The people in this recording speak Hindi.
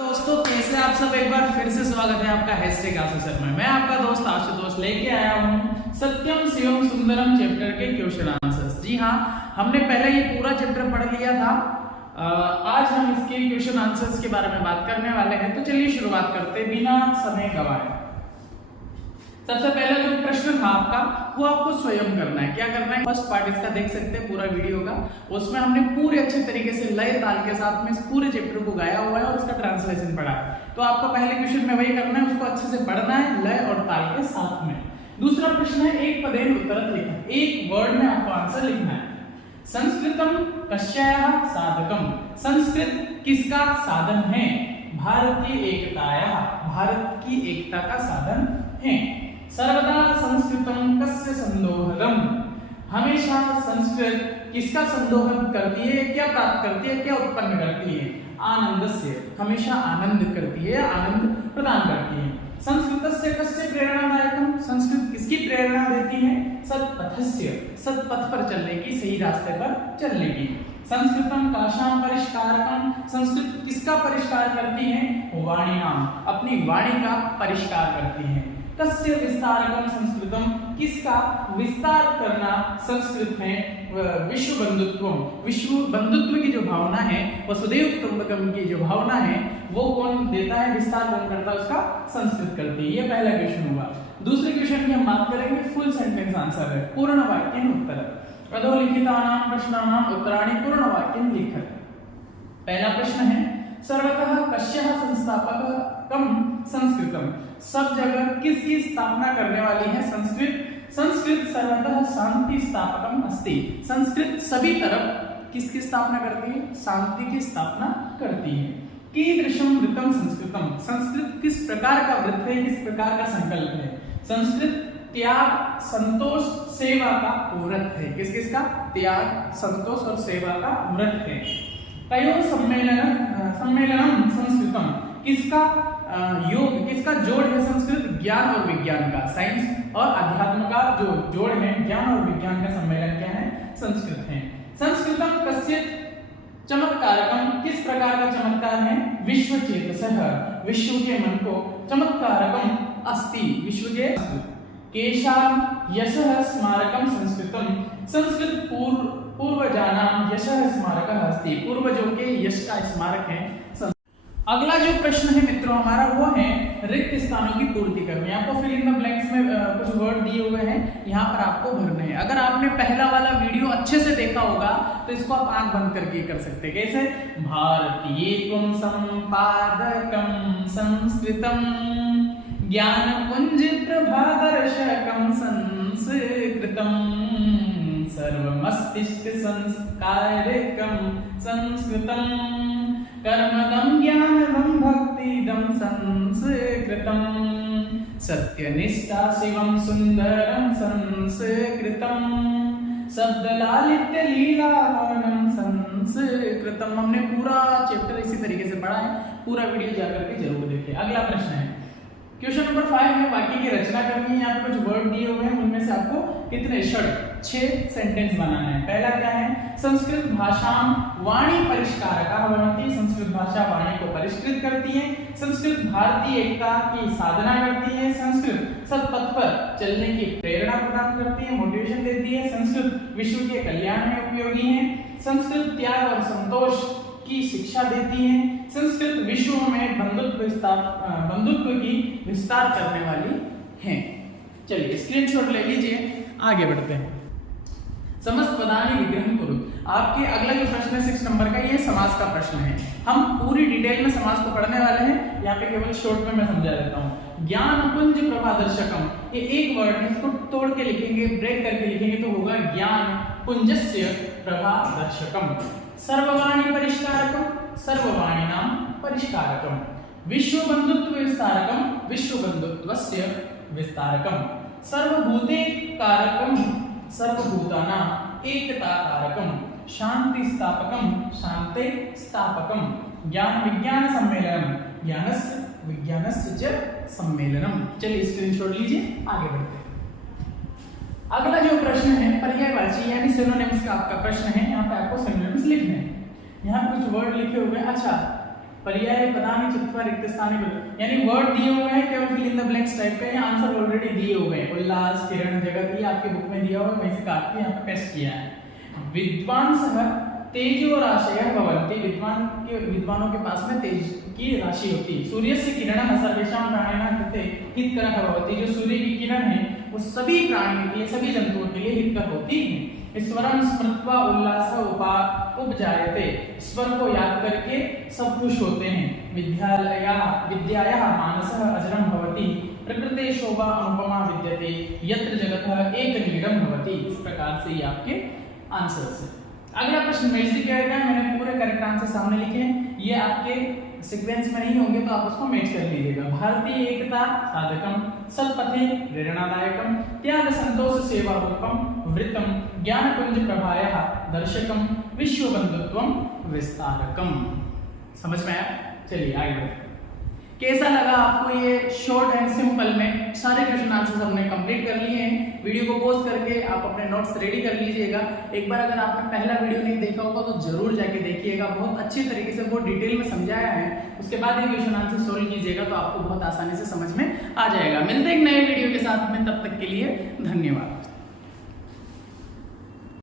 दोस्तों कैसे आप सब, एक बार फिर से स्वागत है आपका हैशटैग आशुसर में। मैं आपका दोस्त आशुतोष लेके आया हूँ सत्यम शिवम सुंदरम चैप्टर के क्वेश्चन आंसर्स। जी हाँ, हमने पहले ये पूरा चैप्टर पढ़ लिया था। आज हम इसके क्वेश्चन आंसर्स के बारे में बात करने वाले हैं। तो चलिए शुरुआत करते बिना समय गवाए। सबसे पहला जो प्रश्न था आपका वो आपको स्वयं करना है। क्या करना है, फर्स्ट पार्ट इसका देख सकते हैं पूरा वीडियो का। उसमें हमने पूरे अच्छे तरीके से लय ताल के साथ में इस पूरे चैप्टर को गाया हुआ है और इसका ट्रांसलेशन पढ़ा है। तो आपको पहले क्वेश्चन में वही करना है, उसको अच्छे से पढ़ना है लय और ताल के साथ में। दूसरा प्रश्न है एक पदेन उत्तरत लिखना, एक वर्ड में आपको आंसर लिखना है। संस्कृतम कस्याः साधकम, संस्कृत किसका साधन है? भारतीय एकतायाः, भारत की एकता का साधन है। सर्वदा संस्कृतम कस्य संदोहनम, हमेशा संस्कृत किसका संदोहन करती है, क्या प्राप्त करती है, क्या उत्पन्न करती है? आनंदस्य, हमेशा आनंद करती है, आनंद प्रदान करती है। संस्कृतस्य कस्य प्रेरणादायकम, संस्कृत किसकी प्रेरणा देती है? सत्पथस्य, सत्पथ पर चलने की, सही रास्ते पर चलने की। संस्कृतम काशाम परिष्कारकम, संस्कृत किसका परिष्कार करती है? वाणीनाम, अपनी वाणी का परिष्कार करती है। कस्य विस्तारकम संस्कृतम, किसका विस्तार करना संस्कृत है? विश्व बंधुत्व, विश्व बंधुत्व की जो भावना है, वसुदेव कुटुंबकम की जो भावना है, वो कौन देता है, विस्तार कौन करता है? उसका संस्कृत करती है। ये पहला क्वेश्चन होगा। दूसरे क्वेश्चन की हम बात करेंगे फुल सेंटेंस आंसर है, पूर्ण वाक्य उत्तर। अधोलिखितानां प्रश्नानां उत्तराणि पूर्ण वाक्य लिखत। पहला प्रश्न है सर्वतः कस्यः संस्थापकम संस्कृतम, सब जगह किसकी स्थापना करने वाली है संस्कृत? संस्कृत सर्वतः शांति स्थापकम अस्ति, संस्कृत सभी तरफ किसकी स्थापना करती है? शांति की स्थापना करती है। कीदृशं वृत्तं संस्कृतम, संस्कृत किस प्रकार का वृत्त है, किस प्रकार का संकल्प है? संस्कृत त्याग संतोष सेवा का व्रत है। किस किस का? त्याग संतोष और सेवा का व्रत है। तयोः सम्मेलनम संस्कृतम, किसका योग, किसका जोड़ है संस्कृत? ज्ञान और विज्ञान का, साइंस और अध्यात्म का जो जोड़ है, ज्ञान और विज्ञान का सम्मेलन क्या है? संस्कृत है। संस्कृतम कस्यचित् चमत्कारकम, किस प्रकार का चमत्कार है? विश्व चेतसः, विश्व के मन को चमत्कारकम अस्ति, विश्व के। केशाम यशः स्मारकम संस्कृतम, संस्कृत पूर्वजानां यशः स्मारकः अस्ति, पूर्वजों के यश का स्मारक है। अगला जो प्रश्न है मित्रों हमारा वो है रिक्त स्थानों की पूर्ति करनी। आपको फिल इन द ब्लैंक्स में कुछ वर्ड दिए हुए हैं, यहाँ पर आपको भरने हैं। अगर आपने पहला वाला वीडियो अच्छे से देखा होगा तो इसको आप आंख बंद करके कर सकते हैं। कैसे? भारतीयत्वं संपादकं संस्कृतं ज्ञानपुंज प्रभादर्शकं संस्कृतं सर्वमस्तिष्ठ संस्कारकं संस्कृतं कर्मदं ज्ञानदं भक्तिदं संस्कृतं सत्यनिष्ठा शिवं सुंदरं संस्कृतं शब्दलालित्य लीलावनं संस्कृतं। हमने पूरा चैप्टर इसी तरीके से पढ़ा है, पूरा वीडियो जाकर के जरूर देखें। अगला प्रश्न है क्वेश्चन नंबर 5 है, वाक्य की रचना करनी है। यहाँ पे कुछ वर्ड दिए हुए हैं, उनमें से आपको कितने 6 सेंटेंस बनाना है। पहला क्या है? संस्कृत भाषा वाणी परिष्कारकः भवन्ति, संस्कृत भाषा वाणी को परिष्कृत करती है। संस्कृत भारतीय एकता की साधना करती है। संस्कृत सत्पथ पर चलने की प्रेरणा प्रदान करती है, मोटिवेशन देती है। संस्कृत विश्व के कल्याण में उपयोगी है। संस्कृत त्याग और संतोष की शिक्षा देती है। संस्कृत विश्व में बंधुत्व की विस्तार करने वाली है। चलिए स्क्रीनशॉट ले लीजिए, आगे बढ़ते हैं। समस्त पदानि विग्रहं कुरु, आपके अगला जो प्रश्न है 6 नंबर का, ये समास का प्रश्न है। हम पूरी डिटेल में समास को पढ़ने वाले हैं, यहाँ पे केवल शॉर्ट में मैं समझा देता हूँ। ज्ञानपुंज प्रभादर्शकम, ये एक वर्ड है, इसको तोड़ के लिखेंगे, ब्रेक करके लिखेंगे तो होगा ज्ञान पुंजस्य प्रभादर्शकम। सर्ववाणी परिष्कारकम, सर्ववाणीनां परिष्कारकम। विश्व बंधुत्व विस्तारकम, विश्व बंधुत्वस्य विस्तारकम। सर्वभूते कारकम, सर्वभूतानां एकता कारकम। शांति स्थापकम, शांति स्थापकम। ज्ञान विज्ञान सम्मेलनम, ज्ञानस्य विज्ञानस्य च सम्मेलनम। चलिए स्क्रीनशॉट लीजिए, आगे बढ़ते हैं। अगला जो प्रश्न है पर्यायवाची यानी सिनोनिम्स का आपका प्रश्न है। यहाँ पे आपको सिनोनिम्स लिखने हैं। यहाँ पे कुछ वर्ड लिखे हुए हैं। अच्छा, पर्याय पदानि चत्वारि रिक्त स्थाने यानी वर्ड दिए हुए हैं, केवल fill in the blanks type का, ये आंसर ऑलरेडी दिए हुए हैं। उल्लास, किरण, जगत, ये आपके बुक में दिया हुआ है, वहीं से काट के यहाँ पे पेस्ट किया है। विद्वांसः तेजोराशयः भवन्ति, विद्वानों के पास में तेज की राशि होती है। सूर्यस्य किरणः सर्वेषां प्राणिनां कृते हितकरः भवति, जो सूर्य की किरण है वो सभी प्राणियों के लिए, सभी जंतुओं के लिए हितकर होती है। ईश्वरं स्मृत्वा उल्लासः उपजायते, ईश्वर को याद करके सब खुश होते हैं। विद्यायाः मानसः अजरं भवति, प्रकृते शोभा अनुपमा विद्यते, यत्र जगतः एकनीडं भवति। इस प्रकार से ये आपके आंसर्स हैं। अगला प्रश्न मैच क्या है, मैंने पूरे करेक्ट आंसर सामने लिखे हैं, ये आपके सीक्वेंस में नहीं होंगे तो आप उसको मैच कर लीजिएगा। भारतीय एकता साधकम, सत्पथे प्रेरणादायकम, त्याग संतोष सेवा रूपम, वृत्तम, ज्ञान पुंज प्रभायः दर्शकम, विश्व बंधुत्वम विस्तारकम। समझ में आया? चलिए आगे बढ़ते हैं। कैसा लगा आपको ये शॉर्ट एंड सिंपल में सारे क्वेश्चन आंसर्स हमने कंप्लीट कर लिए हैं। वीडियो को पॉज करके आप अपने नोट्स रेडी कर लीजिएगा। एक बार अगर आपने पहला वीडियो नहीं देखा होगा तो जरूर जाके देखिएगा, बहुत अच्छी तरीके से बहुत डिटेल में समझाया है। उसके बाद ये क्वेश्चन आंसर सोल्व कीजिएगा तो आपको बहुत आसानी से समझ में आ जाएगा। मिलते हैं एक नए वीडियो के साथ में, तब तक के लिए धन्यवाद।